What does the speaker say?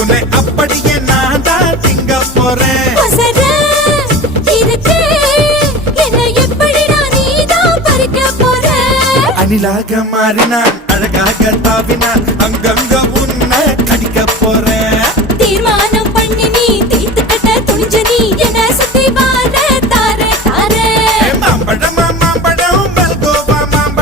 உன்னை அப்படியே நான் தான் திங்க போறேன். அணிலாக மாறினான், அழகாக தாவினான், அங்கங்க உன்னை கடிக்க போற.